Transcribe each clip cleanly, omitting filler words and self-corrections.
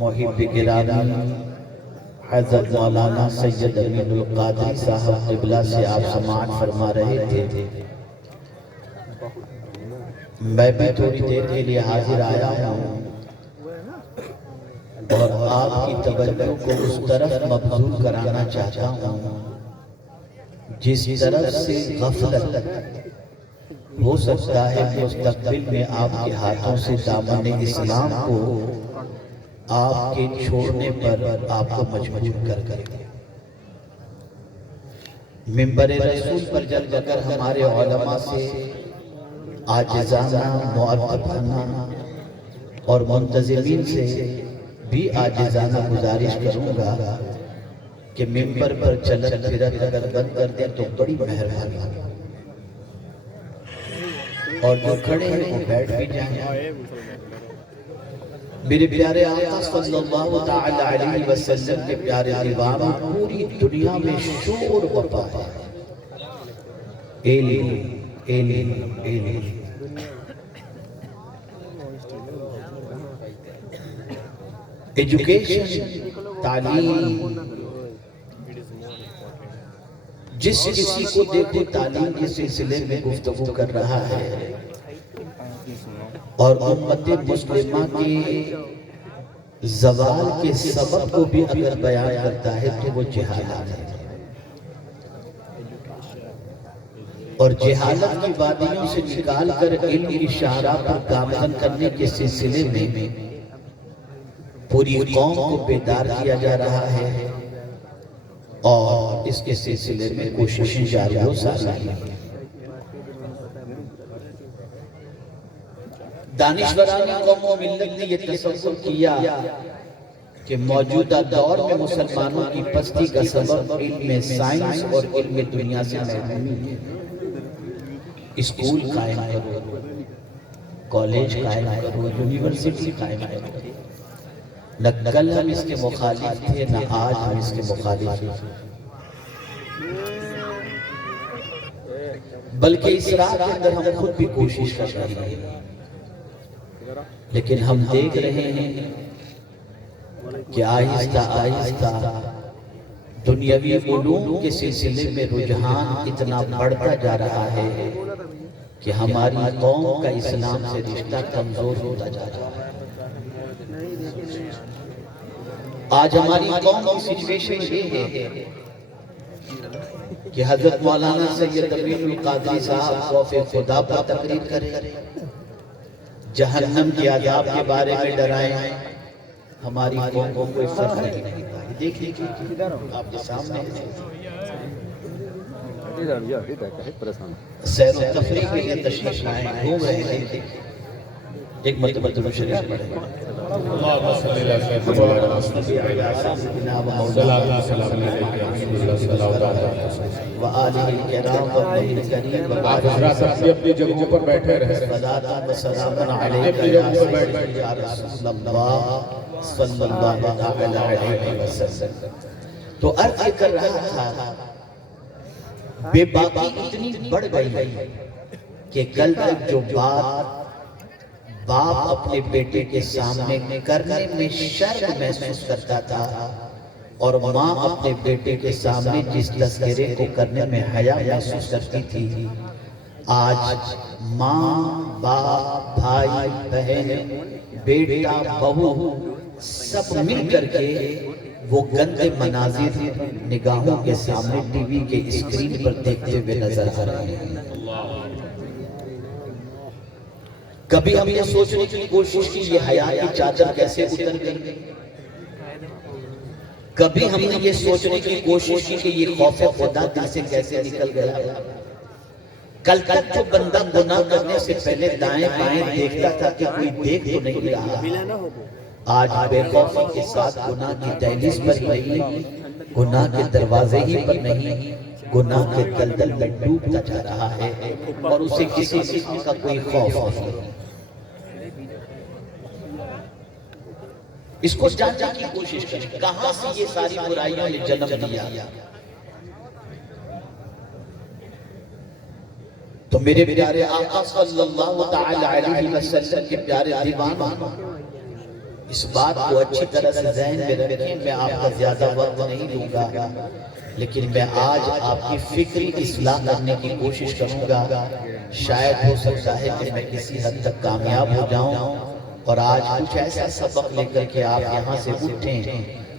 محب گرامی حضرت مولانا سید امین القادری صاحب قبلہ سے آپ سماعت فرما رہے تھے، میں بھی تھوڑی دیر کے لیے حاضر آیا ہوں اور آپ کی توجہ کو اس طرف مبذول کرانا چاہتا ہوں جس طرف سے غفلت ہو سکتا ہے مستقبل میں آپ کے ہاتھوں سے دامن اسلام کو آپ کے چھوڑنے پر آپ کو مجبور کر دے۔ منبر رسول پر جل کر ہمارے علماء سے عاجزانہ، مؤدبانہ اور منتظمین سے بھی عاجزانہ گزارش کروں گا کہ منبر پر چلت پھرت اگر بند کر دیں تو بڑی مہربانی، اور جو کھڑے ہیں وہ بیٹھ بھی جائیں۔ میرے پیارے آقا صلی اللہ تعالی علیہ وسلم کے پیارے دیوانوں، پوری دنیا میں شور بپا ہے، ایلین ایلین ایلین۔ ایجوکیشن، تعلیم، جس کسی کو دیکھو تعلیم کے سلسلے میں گفتگو کر رہا ہے، اور امت مسلمہ کے زوال کے سبب کو بھی اگر بیان کرتا ہے تو وہ جہالت ہے، اور جہالت کی وادیوں سے نکال کر علم کی شاہراہ پر گامزن کرنے کے سلسلے میں پوری قوم کو بیدار کیا جا رہا ہے، اور اس کے سلسلے میں کوششیں جاری و ساری ہیں۔ دانشوران قوم و ملت نے یہ تصور کیا کہ موجودہ دور میں مسلمانوں کی پستی کا سبب علم سائنس اور علم دنیا سے محرومی ہے۔ اسکول قائم کرو، کالج قائم کرو، یونیورسٹی قائم کرو۔ نہ کل ہم اس کے مخالف تھے، نہ آج ہم اس کے مخالف ہیں، بلکہ اس راہ کے اندر ہم خود بھی کوشش کر رہے ہیں، لیکن ہم دیکھ رہے ہیں کہ آہستہ آہستہ دنیاوی علوم کے سلسلے میں رجحان اتنا بڑھتا جا رہا ہے کہ ہماری قوم کا اسلام سے رشتہ کمزور ہوتا جا رہا ہے۔ آج ہماری قوم کی سچویشن یہ ہے کہ حضرت مولانا سید امین القادری صاحب خوف خدا پر تقریر کریں، جہنم کے عذاب کے بارے میں ڈرائیں، ہماری قوم کو کوئی فرق نہیں پڑتا۔ دیکھ لیجیے آپ کے سامنے سیر و تفریح کے لیے تشریف لائے، گھوم رہے ہیں، ایک مرتبہ درود شریف پڑھیں۔ اللهم صل على سيدنا محمد صلاة سلام وآلہ الکرام وآلہ الکریم۔ آپ حضرات اپنی جگہوں پر بیٹھے رہیں، صلاۃ و سلام علیکہ یا رسول اللہ صلی اللہ علیہ وسلم۔ تو عرض کر رہا تھا، بے باکی اتنی بڑھ گئی کہ کل تک جو بات باپ اپنے بیٹے کے سامنے کرنے میں شرم محسوس کرتا تھا، اور ماں اپنے بیٹے کے سامنے جس تذکرے کو کرنے میں حیا محسوس کرتی تھی، آج ماں، باپ، بھائی، بہن، بیٹا، بہو سب مل کر کے وہ گندے مناظر نگاہوں کے سامنے ٹی وی کے اسکرین پر دیکھتے ہوئے نظر آ رہے ہیں۔ کبھی ہم یہ سوچنے کی کوشش کی یہ حیا کی چادر کیسے اتر گئی؟ کبھی ہم نے یہ سوچنے کی کوشش کی کہ یہ خوف خدا دل سے کیسے نکل گیا؟ کل تک جو بندہ گناہ کرنے سے پہلے دائیں بائیں دیکھتا تھا کہ کوئی دیکھ تو نہیں رہا، آج بے خوفی کے ساتھ گناہ کی دہلیز پر نہیں، گناہ کے دروازے ہی پر نہیں، گناہ کے دلدل میں ڈوبتا جا رہا ہے، اور اسے کسی قسم کا کوئی خوف نہیں۔ اس کو جاننے کی کوشش کریں، کہاں سے یہ ساری برائیوں نے جنم لیا؟ تو میرے پیارے آقا صلی اللہ تعالی علیہ وسلم کے پیارے دیوانوں، اس بات کو اچھی طرح سے ذہن میں رکھیں، میں آپ کا زیادہ وقت نہیں لوں گا، لیکن میں آج آپ کی فکری اصلاح کرنے کی کوشش کروں گا۔ شاید ہو سکتا ہے کہ میں کسی حد تک کامیاب ہو جاؤں اور آج کچھ ایسا سبق لے کر کے آپ یہاں سے اٹھیں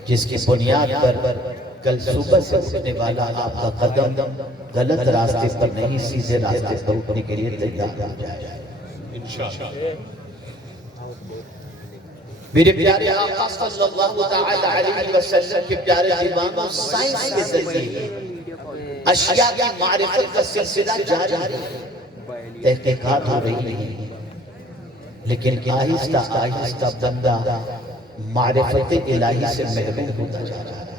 جس کی بنیاد پر کل صبح سے اٹھنے والا آپ کا قدم غلط راستے پر نہیں، سیدھے راستے پر اٹھنے کے لیے تیار ہو جائے۔ میرے پیارے آقا صلی اللہ تعالی علیہ وسلم کے پیارے دیوانوں، سائنس کے ذریعے اشیاء کی معرفت کا سلسلہ جاری ہے، تحقیقات ہو رہی ہیں، لیکن آہستہ آہستہ بندہ معرفت الہی سے محروم ہوتا جا رہا ہے۔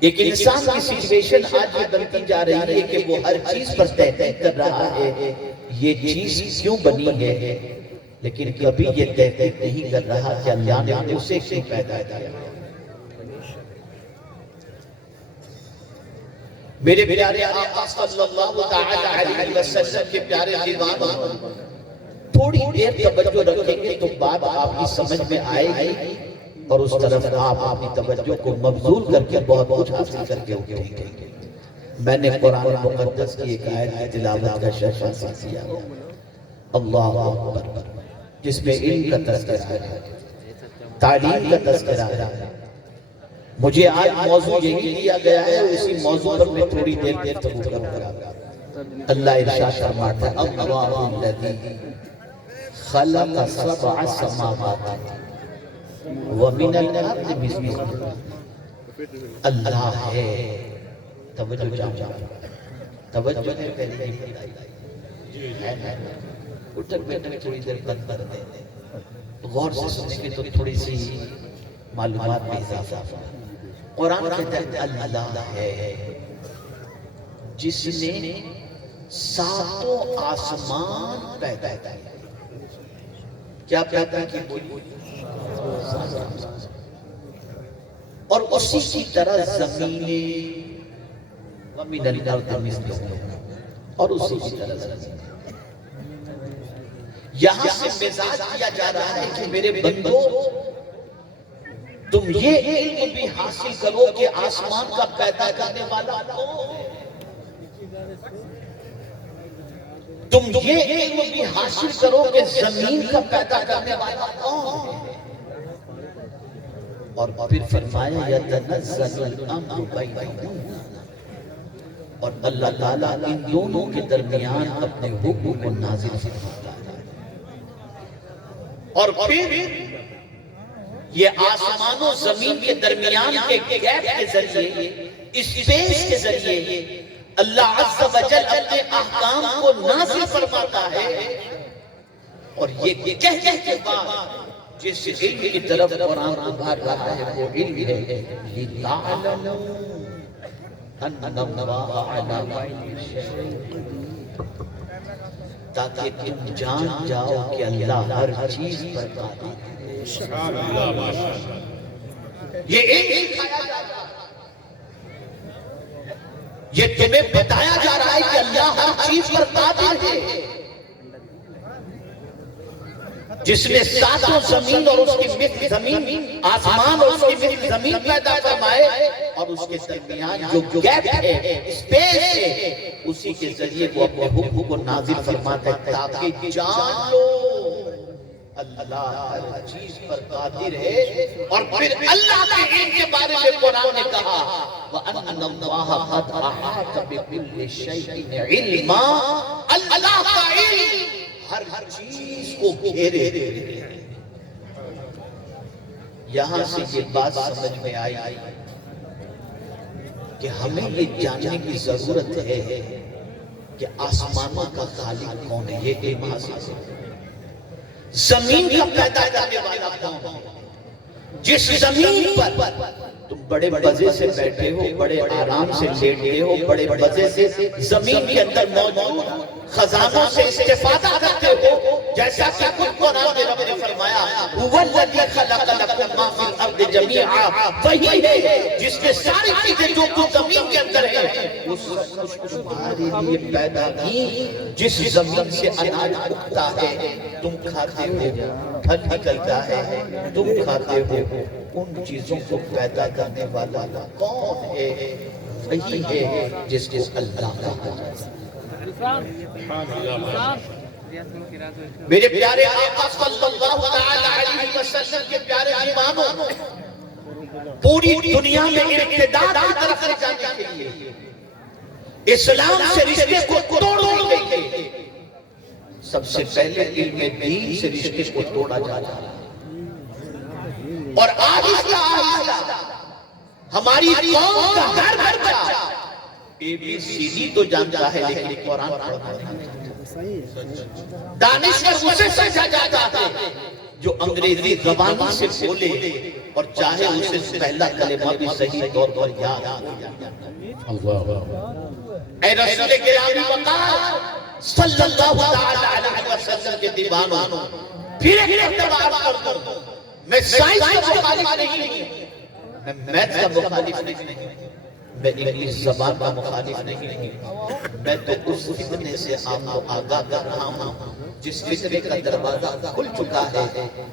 ایک انسان کی سچویشن آج یہ بنتی جا رہی ہے کہ وہ ہر چیز پر تحقیق کر رہا ہے، یہ چیز کیوں بنی ہے، لیکن کبھی یہ تحقیق نہیں کر رہا کہ اللہ نے اسے کیوں پیدا کیا۔ میرے پیارے آقا صلی اللہ تعالی علیہ وسلم کے پیارے دیوانوں، تھوڑی دیر توجہ رکھیں گے تو بات آپ کی سمجھ میں آئے گی اور اس طرف آپ اپنی توجہ کو مبذول کر کے بہت کچھ حاصل کر کے اٹھیں گے۔ میں نے قرآن مقدس کی ایک آیت کی تلاوت کا شرف حاصل کیا، اللہ اکبر، جس میں علم کا تذکرہ ہے، تعلیم کا تذکرہ ہے۔ مجھے آج موضوع یہی دیا گیا ہے، اسی موضوع پر میں تھوڑی دیر تک کروں گا۔ اللہ ارشاد فرماتا ہے، اللہ الذی خلق سبع سماوات ومن الارض مثلہن، اللہ ہے، توجہ جاؤ، توجہ نے پہلے ہی بتائی، اٹھک بیٹھک تھوڑی دیر بند کر دیں، غور سے سنیں گے تو تھوڑی سی معلومات میں اضافہ۔ قرآن کہتا ہے اللہ ہے جس نے ساتوں آسمان پیدا کیا۔ کیا پیدا کی؟ اور اسی کی طرح زمینیں، وَمِنَ الْأَرْضِ مِثْلُهُ، اور اسی کی طرح زمینیں۔ یہاں سے مزاج کیا جا رہا ہے کہ میرے بندو، تم یہ علم بھی حاصل کرو کہ آسمان کا پیدا کرنے والا کون ہے، تم یہ علم بھی حاصل کرو کہ زمین کا پیدا کرنے والا کون ہے، اور پھر فرمایا یتنزل الامر بینہم، اور اللہ تعالیٰ ان دونوں کے درمیان اپنے حکم کو نازل فرماتا ہے۔ اور پھر یہ آسمان و زمین کے درمیان کے گیپ کے ذریعے، اسپیس کے ذریعے اللہ عز و جل اپنے احکام کو نازل فرماتا ہے، اور یہ کہنے کے بعد جس علم کی طرف قرآن ابھار رہا ہے وہ علم ہے لِتَعْلَمُوا أَنَّ اللَّهَ عَلَىٰ كُلِّ شَيْءٍ، تاکہ تم جان جاؤ کہ اللہ ہر چیز پر قادر ہے۔ یہ علم سکھایا جا رہا ہے، یہ تمہیں بتایا جا رہا ہے کہ اللہ ہر چیز پر قادر ہے، جس نے ساتوں زمین اور اس کی مثل زمین، آسمان اور اس کی مثل زمین پیدا فرمائے، اور اس کے درمیان جو گیپ ہے، اسپیس ہے، اسی کے ذریعے وہ اپنے حکم کو نازل فرماتا ہے تاکہ جان لو اللہ ہر چیز پر قادر ہے۔ اور پھر اللہ کے علم کے بارے میں قرآن نے کہا وَأَنَّ اللَّهَ قَدْ أَحَاطَ بِكُلِّ شَيْءٍ عِلْمًا، اللہ کا علم ہر چیز کو گھیرے۔ یہاں سے یہ بات سمجھ میں آئی کہ ہمیں یہ جاننے کی ضرورت ہے کہ آسمانوں کا خالق کون ہے، یہ علم حاصل ہے۔ زمین کا پیدا کرنے والا کون ہے، جس زمین پر تم بڑے مزے سے بیٹھے ہو، بڑے آرام سے لیٹے ہو، بڑے مزے سے زمین کے اندر موجود خزانوں سے استفادہ کرتے ہو، جیسا کہ خود قرآن میں رب نے فرمایا هُوَ الَّذِي خَلَقَ لَكُم مَّا فِي الْأَرْضِ الارض جميعا وہی ہے جس نے ساری چیزیں جو کچھ زمین کے اندر ہے وہ سب کچھ تمہارے لیے پیدا کی. جس زمین سے اناج اگتا ہے تم کھاتے ہو, پھل نکلتا ہے تم کھاتے ہو, ان چیزوں کو پیدا کرنے والا کون ہے؟ وہی ہے جس کو اللہ کہا جاتا ہے. میرے پیارے آقا صلی اللہ تعالی علیہ وسلم کے پیارے ایمانوں, پوری دنیا میں ارتداد کی طرف لے جانے کے لیے اسلام سے رشتے کو توڑنے کے لیے سب سے پہلے علم دین سے رشتے کو توڑا جاتا ہے. اور آہستہ آہستہ ہماری قوم کا ہر بچہ اے بی سی ڈی تو جانتا ہے لیکن قرآن پڑھنا نہیں جانتا. دانشور اسے سمجھا جاتا ہے جو انگریزی زبان سے بولے اور چاہے اسے پہلا کلمہ بھی صحیح طور پر یاد ہو. اے رسول گرامی وقار صلی اللہ علیہ وسلم کے دیوانوں, پھر ایک مرتبہ عرض کر دوں, میں سائنس کا مخالف نہیں ہوں, میں میتھ کا مخالف نہیں ہوں, میں انگلش زبان کا مخالف نہیں ہوں, میں تو اس فتنے سے آگاہ کر رہا ہوں جس فتنے کا دروازہ کھل چکا ہے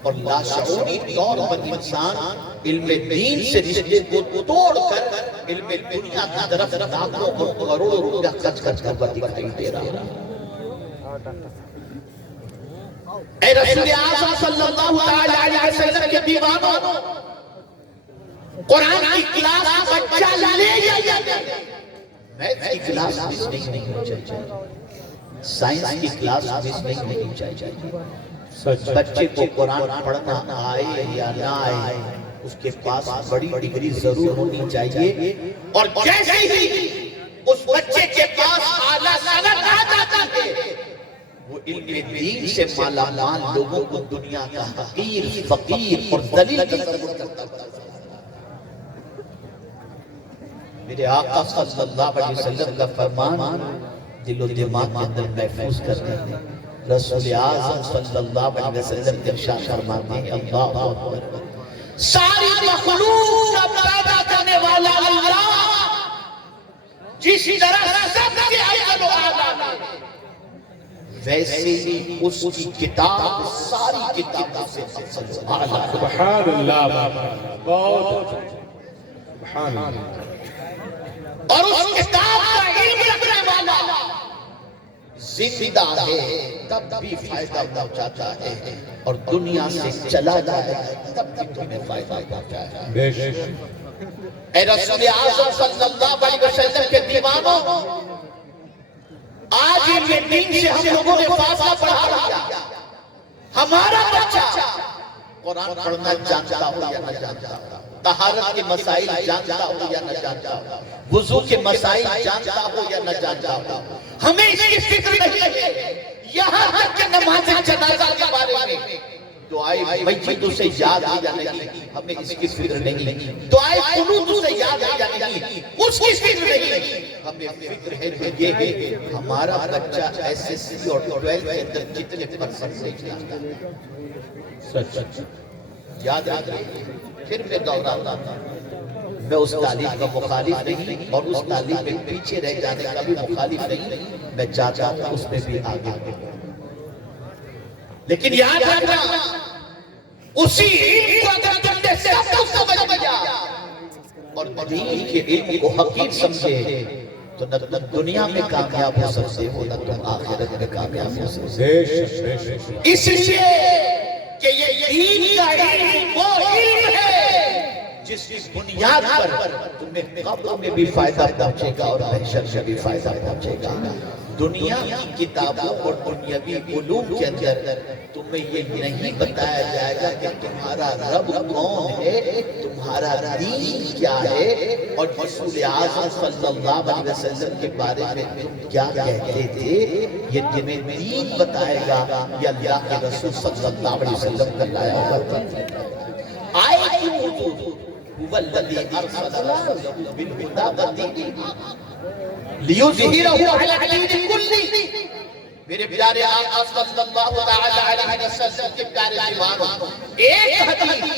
اور لاشعوری طور پر انسان علم دین سے رشتے کو توڑ کر علم دنیا کی طرف لاکھوں اور کروڑوں روپیہ خرچ کر دکھائی دے رہا ہے. اے رسول اعظم صلی اللہ علیہ وسلم کے دیوانوں, قرآن کی کلاس بچہ لے جائے, میتھ کی کلاس مس نہیں ہونی چاہیے, سائنس کی کلاس مس نہیں ہونی چاہیے. بچے کو قرآن پڑھنا آئے یا نہ آئے اس کے پاس بڑی ڈگری ضرور ہونی چاہیے, اور جیسے ہی اس بچے کے پاس اعلیٰ سند آ جاتی ہے وہ علم دین سے مالا مال لوگوں کو دنیا کا حقیر, فقیر اور ذلیل تصور کرتا ہے. میرے آقا صلی اللہ علیہ وسلم کا فرمان دل و دماغ کے اندر محفوظ کرتے ہیں. رسول اعظم صلی اللہ علیہ وسلم ارشاد فرماتے ہیں, اللہ اکبر, ساری مخلوق کا پیدا کرنے والا اللہ جس طرح سب کے اول و اعلیٰ ویسے ہی اس کی کتاب ساری کتابوں سے افضل. سبحان اللہ, بہت سبحان اللہ. اور اس کتاب کا علم رکھنے والا زندہ ہے تب بھی فائدہ پہنچاتا ہے, اور دنیا سے چلا جائے تب بھی تمہیں فائدہ پہنچاتا ہے. بے شک. اے رسول اعظم صلی اللہ علیہ وسلم کے دیوانوں, آج علم دین سے ہم لوگوں نے فاصلہ بڑھا لیا. ہمارا بچہ قرآن پڑھنا جانتا ہو یا نہ جانتا ہو, طہارت کے مسائل جانتا ہو یا نہ جانتا ہو, وضو کے مسائل جانتا ہو یا نہ جانتا ہو, ہمیں اس کی فکر نہیں ہے. یہاں تک کہ نماز جنازہ کے بارے میں دعائے میت اسے یاد ہے یا نہیں, ہمیں اس کی فکر نہیں. دعائے قنوت اسے یاد ہے یا نہیں, اس کی فکر نہیں. ہمیں فکر ہے کہ یہ ہے ہمارا بچہ ایس ایس سی اور 12 کے اندر کتنے پرسنٹ سے جانتا ہے. سچ یاد رکھیں. پھر میں دوہراتا ہوں, میں اس تعلیم کا مخالف نہیں اور اس تعلیم میں پیچھے رہ جانے کا بھی مخالف نہیں. میں چاہتا ہوں اس میں بھی آگے بڑھوں, لیکن یاد رکھنا اسی علم کو اگر تم نے سب کچھ سمجھ لیا اور دین کے علم کو حقیق سمجھے تو نہ دنیا میں کامیاب ہو سکتے ہو نہ تم آخرت میں کامیاب ہو سکتے ہو. اس لیے کہ یہ دین کا علم وہ علم ہے جس کی بنیاد پر تمہیں قبر میں بھی فائدہ پہنچے گا اور محشر میں بھی فائدہ پہنچے گا. دنیا کی کتابوں اور دنیاوی علوم کے اندر تمہیں یہ نہیں بتایا جائے گا کہ تمہارا رب کون ہے, تمہارا دین کیا ہے, اور رسول اعظم صلی اللہ علیہ وسلم کے بارے میں تم کیا کہتے تھے. یہ تمہیں دین بتائے گا یا اللہ کے رسول صلی اللہ علیہ وسلم کا لایا ہوا تھا. آئے کیوں حضور هو الذي ارسل رسوله بالهدى والدين لیظہرہ علی الدین کلہ. میرے پیارے آقا صلی اللہ علیہ وسلم کے پیارے دیوانوں, ایک حدیث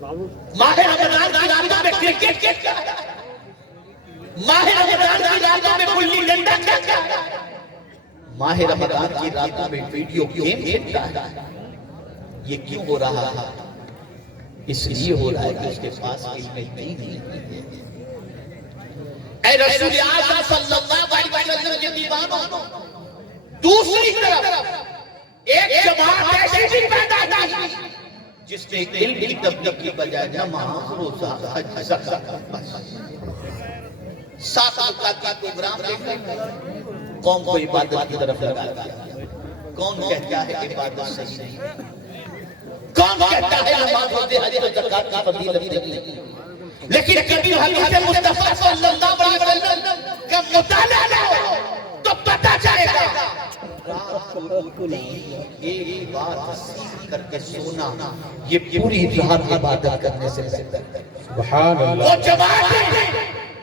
ماہ رمضان کی راتوں میں کرکٹ کھیلتا ہے، ماہ رمضان کی راتوں میں گلی ڈنڈا کھیلتا ہے، ماہ رمضان کی راتوں میں ویڈیو گیم کھیلتا ہے۔ یہ کیوں ہو رہا ہے؟ اس لیے ہو رہا ہے کہ اس کے پاس علم دین نہیں ہے۔ اے رسول اعظم صلی اللہ علیہ وسلم کے دیوانوں، دوسری طرف ایک جماعت ایسی بھی پیدا ہوئی جس نے علم کی تبلیغ کی بجائے نماز، روزہ، حج، زکات، سات اوقات کا پروگرام لے کر قوم کو عبادت کی طرف لگا دیا۔ کون کہتا ہے عبادت صحیح نہیں؟ کون کہتا ہے نماز، روزے، حج و زکات کی فضیلت نہیں؟ لیکن کبھی حدیث مصطفیٰ صلی اللہ علیہ وسلم کا مطالعہ نہ ہو تو پتہ چلے گا ایک بات سیکھ کر کے سونا یہ پوری رات عبادت کرنے سے بہتر ہے۔ سبحان اللہ۔ وہ جماعتیں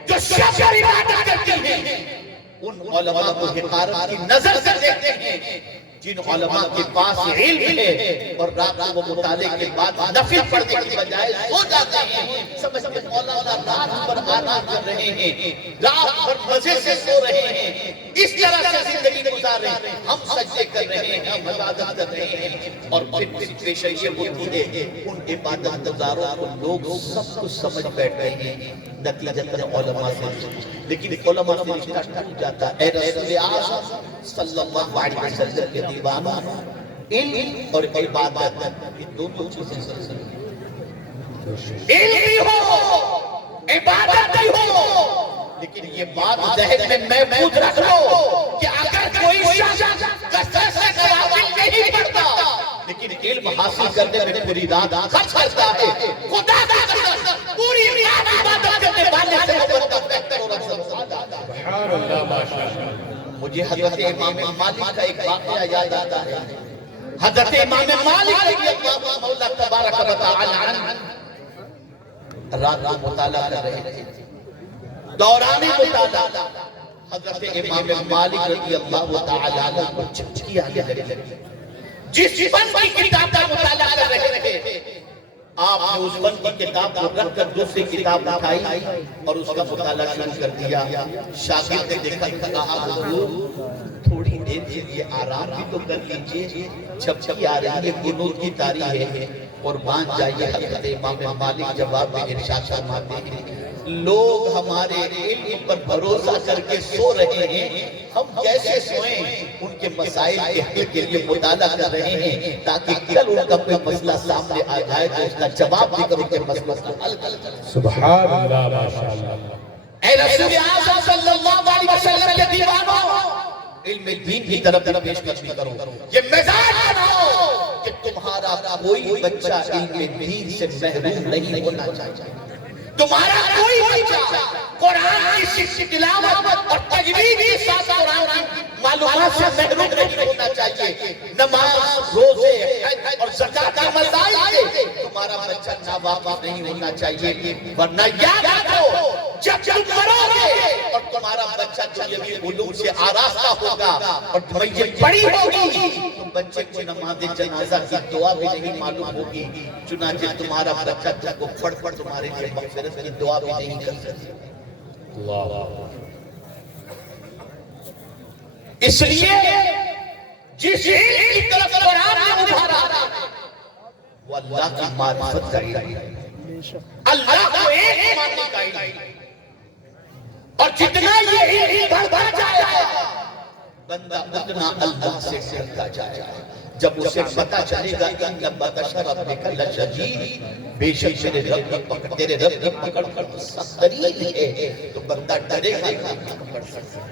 جو شب اور عبادت کرتی ہیں ان علماء کو حقارت کی نظر سے دیکھتے ہیں جن علماء کے پاس علم ہے اور رات کو وہ مطالعے کے بعد نفل پڑھنے کی بجائے سو جاتے ہیں، سمجھتے ہیں مولانا رات بھر آرام کر رہے ہیں، رات بھر مزے سے سو رہے ہیں، اس طرح سے زندگی گزار رہے ہیں، ہم سجدے کر رہے ہیں، ہم عبادت کر رہے ہیں، اور پھر سچویشن یہ ہوتی ہے ان عبادت گزاروں کو لوگ سب کچھ سمجھ بیٹھے ہیں، نتیجتاً علماء سے، لیکن علماء سے رشتہ ٹوٹ جاتا ہے۔ اے رسول اعظم صلی اللہ علیہ وسلم کے دیوانوں، علم اور عبادت یہ دونوں چیزیں ضروری ہیں۔ علم بھی ہو، عبادت بھی ہو، لیکن یہ بات ذہن میں محفوظ رکھ لو کہ اگر کوئی شخص کثرت سے نوافل نہیں پڑھتا لیکن علم حاصل کرنے میں پوری رات خرچ کرتا ہے، خدا کا قسم پوری رات عبادت کرنے والے سے مبارک بہتر اور افضل ہوتا ہے۔ سبحان اللہ، ماشاءاللہ۔ مجھے حضرت امام مالک کا ایک واقعہ یاد آتا ہے۔ حضرت امام مالک رضی اللہ مولا تبارک و تعالی عنہ رات کو مطالعہ کر رہے تھے، دوران مطالعہ حضرت امام مالک رضی اللہ تعالی عنہ کو چچکی آنے لگی۔ جس فن کی کتاب کا مطالعہ کر رہے تھے آپ نے اس فن کی کتاب کو رکھ کر دوسری کتاب اٹھائی اور اس کا مطالعہ شروع کر دیا۔ شاگرد نے دیکھا کہ کہا حضور تھوڑی دیر کے لیے آرام بھی تو کر لیجئے، جھپکی آ رہی ہے، قنوت کی تاریخ ہے، قربان جائیے۔ حضرت امام مالک جواب میں ارشاد فرماتے ہیں لوگ ہمارے علم پر بھروسہ کر کے سو رہے ہیں، ہم کیسے سوئیں؟ ان کے مسائل کے حل کے لیے مطالعہ کر رہے ہیں تاکہ کل ان کا کوئی مسئلہ سامنے آ جائے تو اس کا جواب دے کر ان کے مسئلہ کو حل کر لیں۔ سبحان اللہ، ماشاءاللہ۔ اے رسول اعظم صلی اللہ علیہ وسلم کے دیوانوں، علم دین کی طرف پیش قدمی کرو، یہ مزاج بناؤ کہ تمہارا کوئی بچہ علم دین سے محروم نہیں ہونا چاہیے، تمہارا کوئی بچہ قرآن کی تلاوت اور تجوید کے ساتھ قرآن کی معلومات سے محروم نہیں ہونا چاہیے۔ نماز، روزے، حج اور زکات کے مسائل سے تمہارا بچہ ناواقف نہیں ہونا چاہیے، ورنہ یاد رکھو جب تم مرو گے اور تمہارا بچہ دنیاوی علوم سے آراستہ ہوگا اور میت پڑی ہوگی تو بچے کو نماز جنازہ کی دعا بھی نہیں معلوم ہوگی، چنانچہ تمہارا بچہ تم کو پڑھ پڑھ تمہارے لیے مغفرت کی دعا بھی نہیں کر سکتا۔ اللہ، اس لیے جس علم کی طرف قرآن نے ابھارا وہ اللہ کی معرفت کا علم ہے، اللہ کو ایک ماننے کا علم ہے، اور جتنا یہ علم بڑھتا جائے گا بندہ اتنا اللہ سے ڈرتا جائے گا۔ جب اسے پتا چلے گا کہ ان بطش ربک لشدید، بے شک تیرے رب کی پکڑ سخت ترین ہے، تو بندہ ڈرے گا نہیں پکڑ سکتا۔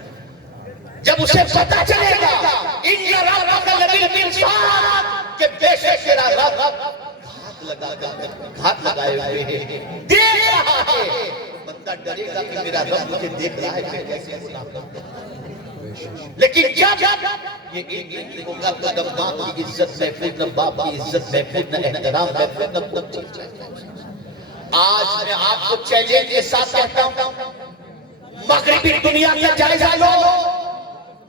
جب اسے پتا چلے گا ان ربک لبالمرصاد کہ بے شک تیرا رب گھات لگائے ہوئے ہیں، دیکھ رہا ہے، بندہ ڈرے گا کہ میرا رب مجھے دیکھ رہا ہے کہ کیسے گناہ کرتا ہے۔ لیکن جب یہ ایک ہوگا تو نہ ماں کی عزت محفوظ، نہ باپ کی عزت محفوظ، نہ احترام محفوظ، نہ کچھ چیز۔ آج میں آپ کو چیلنج کے ساتھ کہتا ہوں مغربی دنیا کا جائزہ لو،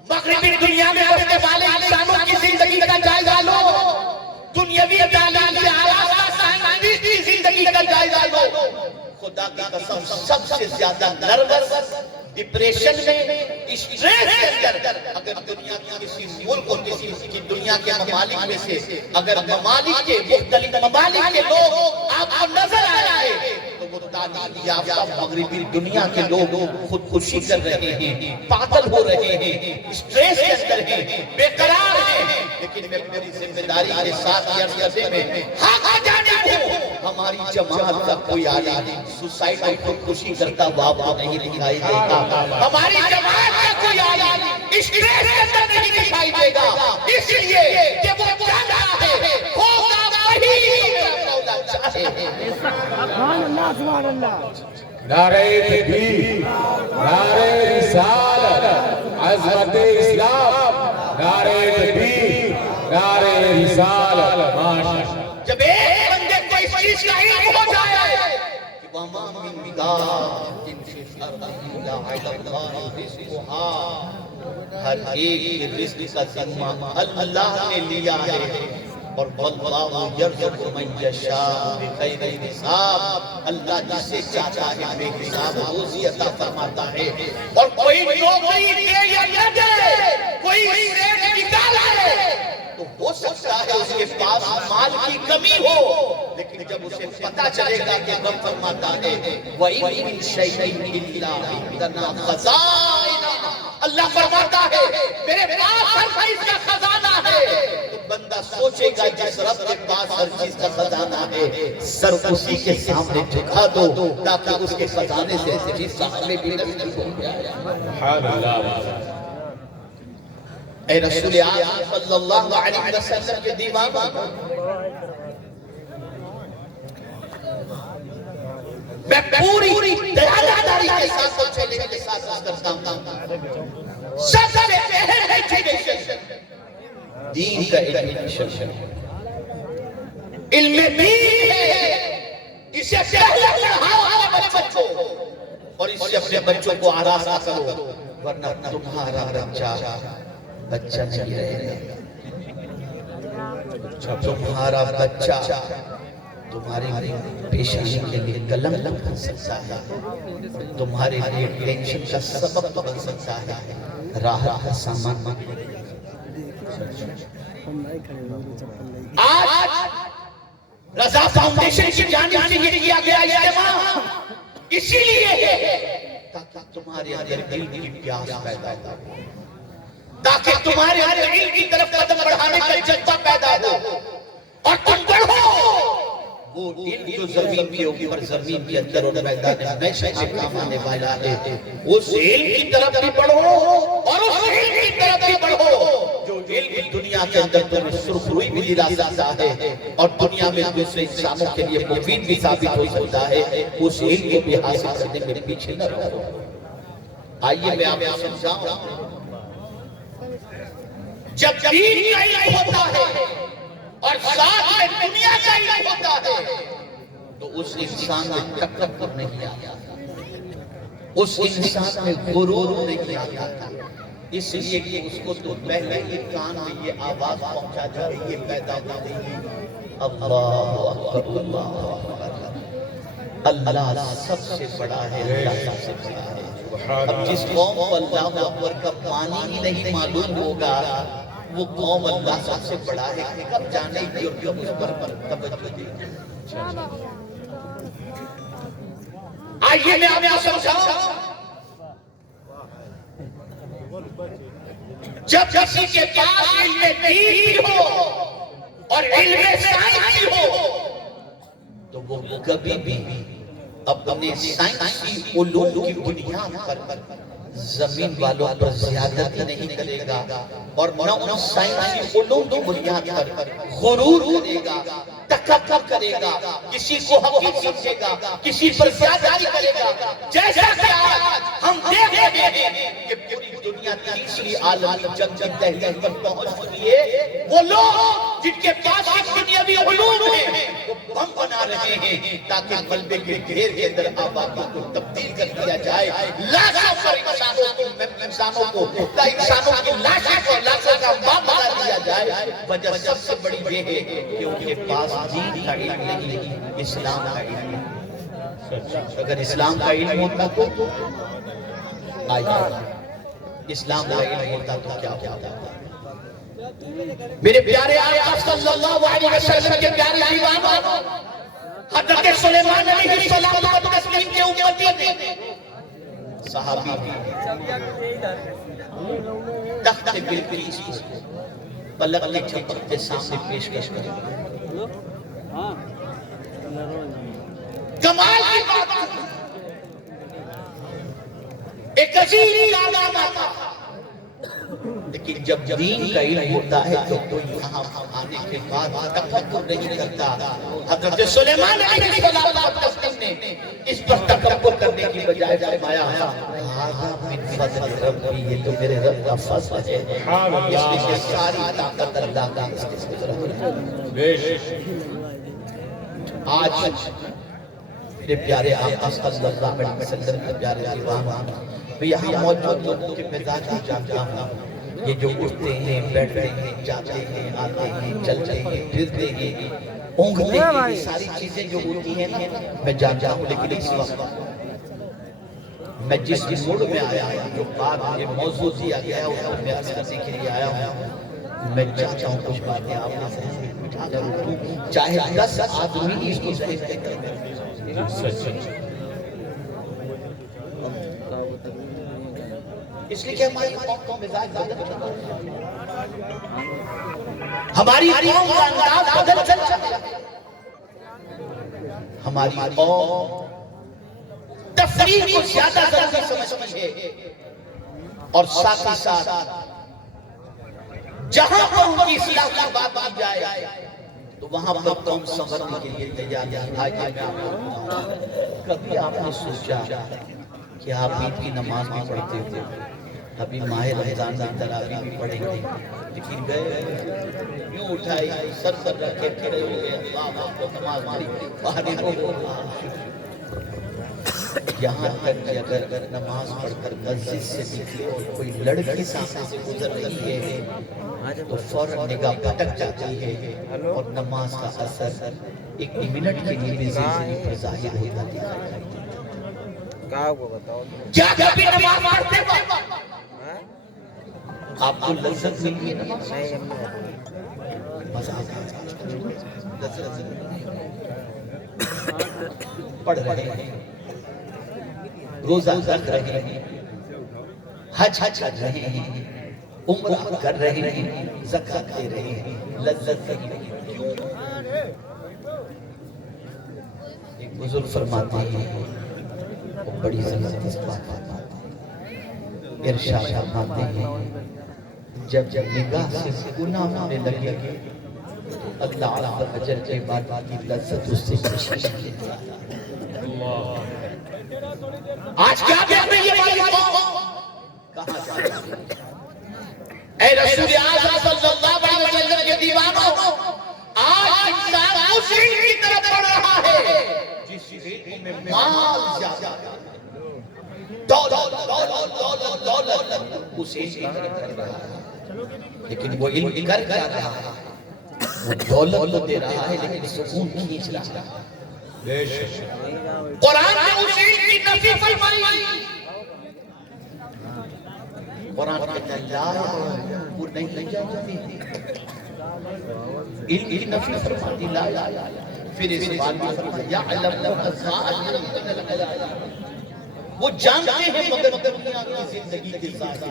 مغربی دنیا میں رہنے والے انسانوں کی زندگی کا جائزہ لو، دنیاوی تعلیم سے آراستہ سائنسی زندگی کا خدا کی قسم سب سے زیادہ نروس ڈپریشن میں اسٹریس کے اندر اگر دنیا کی کسی ملک اور کسی کی دنیا کے ممالک میں سے اگر ممالک کے مختلف ممالک کے لوگ آپ کو نظر آ رہے ہیں تو وہ تعلیم یافتہ مغربی دنیا کے لوگ خودکشی کر رہے ہیں، پاگل ہو رہے ہیں، اسٹریس کے اندر ہیں، بے قرار ہیں۔ لیکن میں میری ذمہ داری کے ساتھ یہ عرض کرتے میں ہاں جانب ہوں، ہماری جماعت کا کوئی عالم سوسائڈ اور خودکشی کرتا ہوا آپ کو نہیں دکھائی دے گا۔ ہماری جماعت کا کوئی عالم اسٹریس کے اندر نہیں دکھائی دے گا، اس لیے کہ وہ جانتا ہے ہوگا وہی میرا مولا چاہے۔ سبحان اللہ سبحان اللہ۔ نعرہ تکبیر، نعرہ رسالت، عظمت اسلام، نعرہ تکبیر، نعرہ رسالت، ماشاءاللہ۔ جب ایک بندے کو اس چیز کا علم ہو جائے کہ وَمَا مِن دَابَّةٍ فِي الْأَرْضِ إِلَّا عَلَى اللَّهِ رِزْقُهَا، ہر ایک کے رزق کا ذمہ اللہ نے لیا ہے، اور وَاللَّهُ يَرْزُقُ مَن يَشَاءُ بِغَيْرِ حساب، اللہ جسے چاہتا ہے بے حساب روزی عطا فرماتا ہے۔ اور کوئی نوکری دے یا نہ دے، کوئی ریٹ نکالا ہے تو ہو سکتا ہے اس کے پاس مال کی کمی ہو، لیکن جب اسے پتا چلے گا کہ رب فرماتا ہے وَإِن مِّن شَيْءٍ إِلَّا عِندَنَا خَزَائِنُهُ، اللہ فرماتا ہے میرے پاس ہر چیز کا خزانہ ہے۔ تو بندہ سوچے گا جس رب کے پاس ہر چیز کا خزانہ ہے سر اسی کے سامنے جھکا دو تاکہ اس کے خزانے سے چیز سامنے بھی نصیب ہو جائے۔ سبحان اللہ۔ اے رسول اعظم صلی اللہ علیہ وسلم کے دیوانہ، میں پوری درجہ کے ساتھ اور چیلنج کے ساتھ کرتا ہوں، سب سے اہم ایجوکیشن دین کا ایجوکیشن، علم دین ہے، اسے پہلے پڑھاؤ اپنے بچوں کو اور اس سے اپنے بچوں کو آراستہ کرو، ورنہ تمہارا بچہ نہیں رہے گا، تمہارا بچہ تمہاری پیشانی کے لیے قلم بن سکتا ہے، تمہارے لیے ٹینشن کا سبب بن سکتا ہے، راہ کا سامان۔ آج رضا فاؤنڈیشن کی جانب سے یہ کیا گیا اجتماع اسی لیے ہے تاکہ تمہارے اندر دل کی پیاس پیدا ہو، تاکہ تمہارے اندر علم کی طرف قدم بڑھانے کا جذبہ پیدا ہو، اور تم بڑھو۔ وہ علم جو زمین کے اوپر زمین کے اندر اور میدان محشر میں کام آنے والا ہے، اس علم کی طرف بھی بڑھو اور اس علم کی طرف بھی بڑھو جو علم دنیا کے اندر تمہیں سرخروئی بھی دلا سکتا ہے اور دنیا میں دوسرے انسانوں کے لیے مفید بھی ثابت ہو سکتا ہے، اس علم کو بھی حاصل کرنے میں پیچھے نہ رہو۔ آئیے میں آپ کو سمجھاؤں، جب دین کا علم ہوتا ہے اور ساتھ میں دنیا کا علم ہوتا ہے تو اس انسان میں تکبر نہیں آتا، اس انسان میں غرور نہیں آتا، اس لیے کہ اس کو تو پہلے ہی کان میں یہ آواز پہنچا جائے، یہ پیدا ہو گئی، اللہ اکبر اللہ اکبر، اللہ سب سے بڑا ہے، اللہ سب سے بڑا ہے۔ اب جس قوم کو اللہ اکبر کا معنی ہی نہیں معلوم ہوگا وہ قوم اللہ سب سے بڑا ہے کہ کب جانے گی اور کب اس پر توجہ دے گی۔ آئیے میں آپ کو سمجھاؤں، جب کسی کے پاس علم دین ہو اور علم سائنس ہو تو وہ کبھی بھی اپنے سائنسی علوم کی بنیاد پر زمین والوں پر زیادتی نہیں کرے گا اور نہ ان سائنسی علوم کی بنیاد پر غرور کرے گا، تکبر کرے گا، کسی کو حقیر سمجھے گا، کسی پر زیادتی کرے گا۔ جیسا کہ آج ہم دیکھ رہے ہیں کہ پوری دنیا تیسری عالمی جنگ کی تحلیل پر پہنچ چکی ہے، وہ لوگ جن کے پاس دنیاوی علوم ہیں وہ بم بنا رہے ہیں تاکہ ملبے کے ڈھیر کے اندر آبادی کو تبدیل کر دیا جائے، لاکھوں پر انسانوں کو انسانوں کی لاشیں کو لاکھوں کا بم بنا دیا جائے۔ وجہ سب سے بڑی یہ ہے کہ ان کے پاس دین کا علم نہیں، اسلام کا علم ہے۔ اگر اسلام کا علم ہوتا تو اسلام کا علم ہوتا تو کیا ہوتا؟ میرے پیارے آقا صلی اللہ علیہ وسلم کے پیارے دیوانوں، حضرت سلیمان علیہ السلام و تسلیم کے امتی تھے، صحابی بھی تخت بلقیس پلک نے جھپکتے سامنے پیش کریں۔ کمال کی بات، ایک عظیم کارنامہ آتا، لیکن جب دین کا علم ہوتا ہے تو کوئی یہاں آنے کے بعد تکبر نہیں کرتا۔ حضرت سلیمان علیہ السلام نے اس پر تکبر کرنے کی بجائے فرمایا ھذا من فضل ربی، یہ تو میرے رب کا فضل ہے، اس لیے ساری طاقت اللہ کا اس کے قدرت ہے۔ آج میرے پیارے آقا صلی اللہ علیہ وسلم کے پیارے دیوان، میں یہاں موجود لوگوں کے مزاج کو جانتا ہوں، یہ جو اٹھتے ہیں، بیٹھتے ہیں، جاتے ہیں، آتے ہیں، چلتے ہیں، پھرتے ہیں، اونگتے ہیں، یہ ساری چیزیں جو ہوتی ہیں میں جانتا ہوں، لیکن اس وقت میں جس موڈ میں آیا ہوں، جو بات یہ موضوع دیا گیا ہے، اس کو میں عرض کرنے کے لیے آیا ہوں، میں چاہتا ہوں کچھ باتیں آپ نے بٹھا کر رکھوں، چاہے 10 آدمی اس کو سمجھ کے کریں۔ اس لیے کہ ہماری قوم کا مزاج بدل چلا ہے، ہماری قوم کا انداز بدل چلا ہے، ہماری قوم تفریح کو زیادہ ضروری سمجھتی ہے، اور ساتھ ہی ساتھ جہاں پر ان کی اصلاح کی بات کی جائے تو وہاں پر قوم سنورنے کے لیے تیار ہے۔ کبھی آپ نے سوچا کہ آپ عید کی نماز بھی پڑھتے ہوئے، ابھی ماہ رمضان میں تراویح بھی پڑھیں گے، لیکن گئے یوں اٹھائی سر پر رکھے کھڑے ہو گئے، اللہ آپ کو نماز پڑھی باہر ہو، یہاں تک کہ اگر نماز پڑھ کر مسجد سے نکلے اور کوئی لڑکی سامنے سے گزر رہی ہے تو فوراً نگاہ پھٹک جاتی ہے، اور نماز کا اثر 1 منٹ کے لیے بھی زندگی پر ظاہر ہوتا دکھائی دیتا۔ کیا کبھی نماز پڑھتے وقت آپ کو لذت ملی ہے؟ نماز مزہ آتا ہے، پڑھ رہے ہیں، روزہ رکھ رہے ہیں، حج کر رہے ہیں، عمرہ کر رہے ہیں، زکات دے رہے ہیں، لذت نہیں رہی۔ کیوں؟ ایک بزرگ فرماتے ہیں، وہ بڑی زبردست بات فرماتے ہیں، ارشاد فرماتے ہیں جب نگاہ سے گناہ ہونے لگے اللہ تعالیٰ اجر کے بعد کی لذت اس سے خوشی لیتا ہے۔ آج کیا کہتے ہیں یہ والی قوم کہاں جا رہی ہے؟ اے رسول اعظم صلی اللہ علیہ وسلم کے دیوانوں، آج انسان اس علم کی طرف بڑھ رہا ہے جس علم میں مال زیادہ ہے، دولت اس علم کی طرف بڑھ رہا ہے، لیکن وہ علم کر کیا رہا ہے؟ وہ دولت تو دے رہا ہے لیکن سکون کھینچ رہا ہے۔ قرآن نے اس علم کی نفی فرمائی، قرآن کہتا ہے لا وہ نہیں جانتے، علم کی نفی فرماتی لا، پھر اس بات میں فرمایا یعلم خزائن الغیب، وہ جانتے ہیں مگر دنیا کی زندگی کے ظاہر،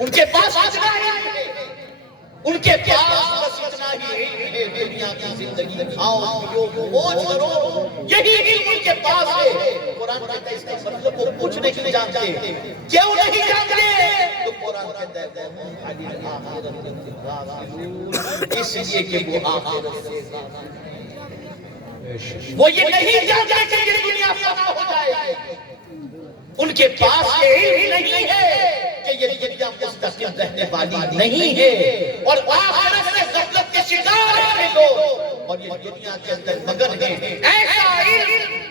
ان کے پاس اتنا ہی ہے، ان کے پاس بس اتنا ہی علم ہے دنیا کی زندگی، کھاؤ پیو موج کرو، یہی علم ان کے پاس ہے۔ قرآن کہتا ہے اس کا مطلب وہ کچھ نہیں جانتے، کیوں نہیں جانتے؟ تو قرآن کہتا ہے اس لیے کہ وہ آخرت سے وہ یہ نہیں جانتے کہ یہ دنیا فنا ہو جائے، ان کے پاس یہ علم نہیں ہے کہ یہ دنیا مستقل رہنے والی نہیں ہے، اور آخرت سے غفلت کے شکار ہیں لوگ، اور یہ دنیا کے اندر مگن ہیں۔ ایسا علم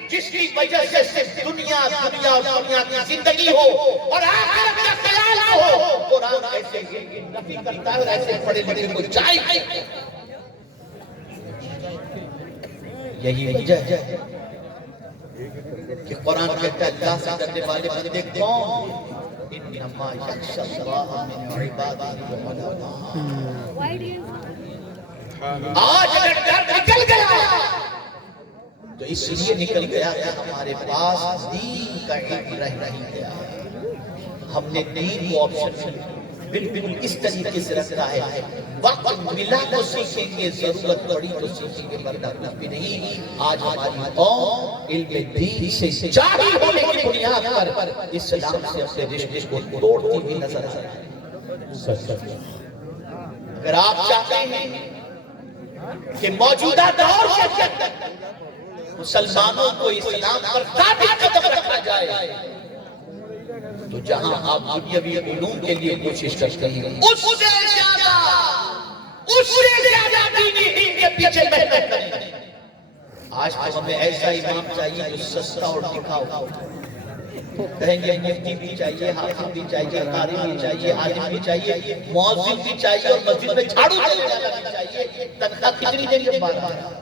جس کی وجہ سے صرف دنیا اور دنیا کی زندگی ہو اور آخرت کا خیال ہو، قرآن ایسے نفی کرتا ہے اور ایسے پڑھے لکھے کو چاہیے۔ یہی وجہ ہے کہ قرآن کہتا ہے اللہ سے ڈرنے والے بندے کون؟ انما یخشی اللہ من عبادہ العلماء۔ آج اگر ڈر نکل گیا تو اس لیے نکل گیا کہ ہمارے پاس دین کا علم رہ نہیں گیا، ہم نے دین کو آپشن بالکل اس طریقے سے رکھا ہے، وقت ملا تو سیکھیں گے، ضرورت پڑی تو سیکھیں گے، ورنہ کچھ بھی نہیں۔ آج ہماری قوم علم دین سے جاہل ہونے کی بنیاد پر اسلام سے اپنے رشتے کو توڑتی ہوئی نظر آ رہی ہے۔ اگر آپ چاہتے ہیں کہ موجودہ دور کے اندر مسلمانوں کو اسلام پر ثابت قدم رکھا جائے تو جہاں آپ دنیاوی علوم کے لیے کوشش کرتے ہیں اس سے زیادہ دینی دین کے پیچھے محنت کریں۔ آج تو ہمیں ایسا امام چاہیے جو سستا اور ٹکاؤ، کہیں گے مفتی بھی چاہیے، حافظ بھی چاہیے، قاری بھی چاہیے، عالم بھی چاہیے، مؤذن بھی چاہیے، اور مسجد میں جھاڑو دینے والا بھی چاہیے، تنخواہ کتنی دیں گے؟ 12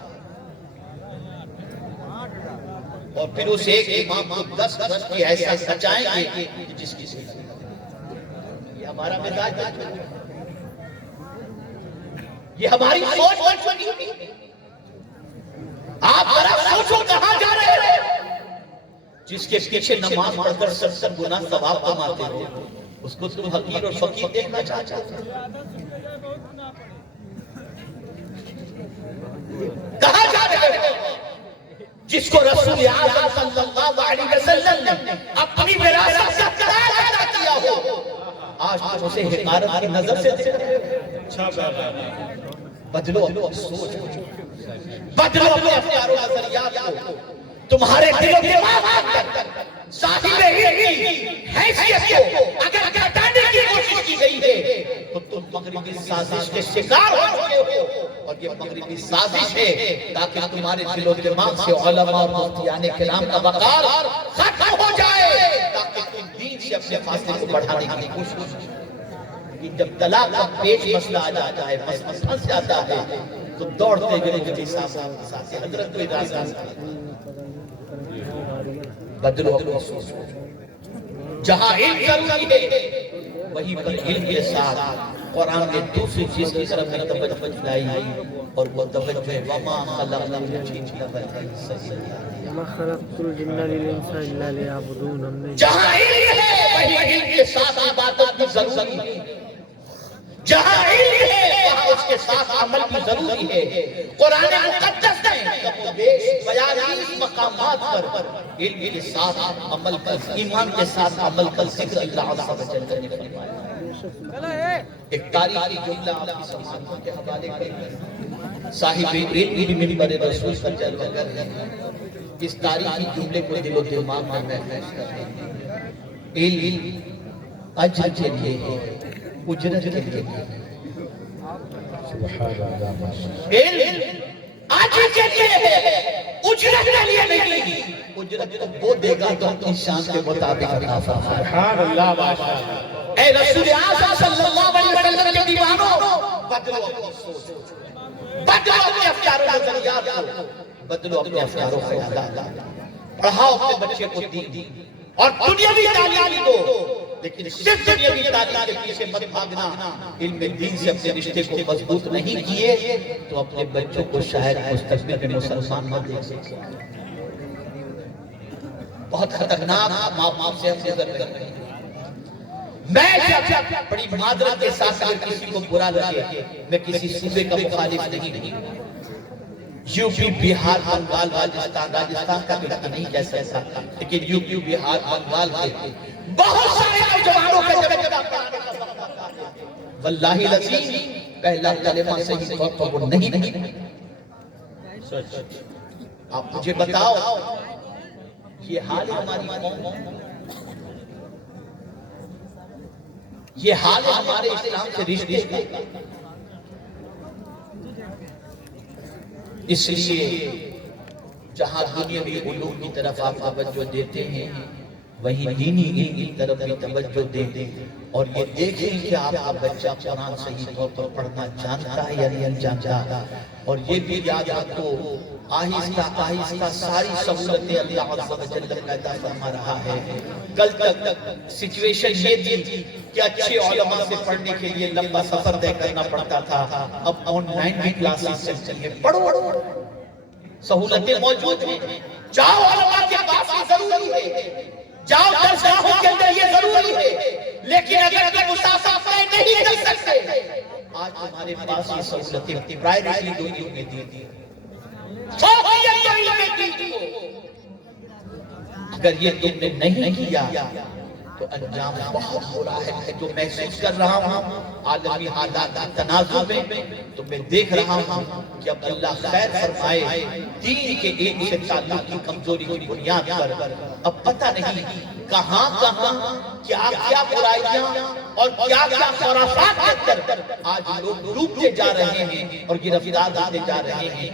اور پھر اس ایک امام کو 10 کی ایسا سجائیں گے جس کی صحیح۔ یہ ہمارا مزاج بن چکا ہے، یہ ہماری سوچ بن چکی ہے۔ آپ ذرا سوچو کہاں جا رہے ہیں؟ جس کے پیچھے نماز پڑھ کر 70 گنا ثواب کماتے ہو، اس کو تم حقیر اور فقیر دیکھنا چاہتے ہو؟ کہاں جا رہے ہو؟ جس کو رسول اعظم صلی اللہ علیہ وسلم نے اپنی وراثت کا تاج ادا کیا ہو، آج تم اسے حقارت کی نظر سے دیکھتے ہو۔ بدلو اپنی سوچ، بدلو اپنے افکار و نظریات کو۔ تمہارے دل و دماغ صاحب علم کی حیثیت کو اگر گھٹانے کی کوشش کی گئی ہے تو تم مغربی سازش کے شکار ہو چکے ہو، اور یہ مغربی سازش ہے تاکہ تمہارے دل و دماغ سے علماء اور مفتیان کرام کا وقار ختم ہو جائے، تاکہ تم دین سے اپنے فاصلے کو بڑھانے کی کوشش کرو۔ جب طلاق کا پیش مسئلہ آ جاتا ہے، مسئلہ پھنس جاتا ہے، تو دوڑتے گئے نبی صاحب کے ساتھ حضرت کوئی راستہ بدلو اپنی سوچ۔ جہاں علم ضروری ہے وہیں پر علم کے ساتھ قرآن کے دوسری چیز کی طرف میں توجہ دلائی، اور وہ توجہ وما خلقنا الجن والانس ما خلقت الجن والانس الا ليعبدون۔ جہاں علم ہے وہیں علم کے ساتھ عبادت بھی ضروری ہے، جہاں علم ہے وہاں اس کے ساتھ عمل بھی ضروری ہے۔ قرآن مقدس نے 42 مقامات پر علم کے ساتھ عمل پر، ایمان کے ساتھ عمل پر ذکر اللہ عز و جل کرنے کا فرمایا۔ ایک تاریخی جملہ آپ کی سماعتوں کے حوالے کریں، صاحب علم بھی منبر رسول پر جلوہ گر ہے، اس تاریخی جملے کو دل و دماغ میں محفوظ کریں۔ علم اجر کے لیے ہے، اجرت کے لیے ہے۔ علم اجر کے لیے ہے، اجرت کے لیے نہیں۔ اجرت تو وہ دے گا تو اپنی شان کے مطابق عطا فرمائے۔ سبحان اللہ، ماشاءاللہ۔ اے رسول اعظم صلی اللہ علیہ وسلم کے دیوانوں، بدلو اپنی سوچ، بدلو اپنے افکار و نظریات کو، بدلو اپنے افکار و خیالات، پڑھاؤ اپنے بچے کو دین اور دنیاوی تعلیم دو، لیکن صرف دنیاوی تعلیم کے پیچھے مت بھاگنا۔ علم دین سے اپنے رشتے کو مضبوط نہیں کیے تو اپنے بچوں کو شاید مستقبل میں مسلمان نہ دیکھ سکتے۔ بہت خطرناک ماں باپ سے ہم گزر رہے ہیں۔ میں بڑی معذرت کے ساتھ اگر کسی کو برا لگے، میں کسی صوبے کا مخالف نہیں، یو پی، بہار، بنگال، راجستان کا بھی نہیں کہہ سکتا، لیکن یو پی، بہار، بنگال کے بہت سارے نوجوانوں کے جب پڑھانے کا وقت آتا ہے، واللہ العظیم پہلا کلمہ صحیح طور پر وہ نہیں۔ آپ مجھے بتاؤ، یہ حال ہے ہماری قوم، یہ حال ہے ہمارے اسلام سے رشتے کا۔ اس لیے جہاں دنیاوی علوم کی طرف آپ توجہ دیتے ہیں وہیں دینی علم کی طرف بھی توجہ دیں، اور یہ دیکھیں کہ آپ کا بچہ قرآن صحیح طور پر پڑھنا جانتا ہے یا نہیں جانتا۔ اور یہ بھی یاد رکھو آہستہ آہستہ ساری سہولتیں اللہ عز و جل پیدا فرما رہا ہے. کل تک سچویشن یہ تھی کہ اچھے علماء سے پڑھنے کے لیے لمبا سفر طے کرنا پڑتا تھا. اب آن لائن بھی کلاسز چلتی ہیں, پڑھو, سہولتیں موجود ہیں. جاؤ علماء کے پاس یہ ضروری ہے, جاؤ درسگاہوں کے اندر یہ ضروری ہے, لیکن اگر تم مسافہ نہیں کر سکتے, آج ہمارے پاس یہ سہولتیں پرائیویٹلی دنیا میں دی دی. اگر یہ تم نے نہیں کیا تو انجام بہت برا ہے. جو محسوس کر رہا ہوں عالمی حالات تنازع میں, تو میں دیکھ رہا ہوں کہ اب اللہ خیر فرمائے دین کے ایک سے تعلق کی کمزوری کی بنیاد پر اب پتہ نہیں کہاں کہاں کیا کیا برائیاں اور کیا کیا خرافات کے اندر آج لوگ ڈوبتے جا رہے ہیں اور گرفتار ہوتے جا رہے ہیں.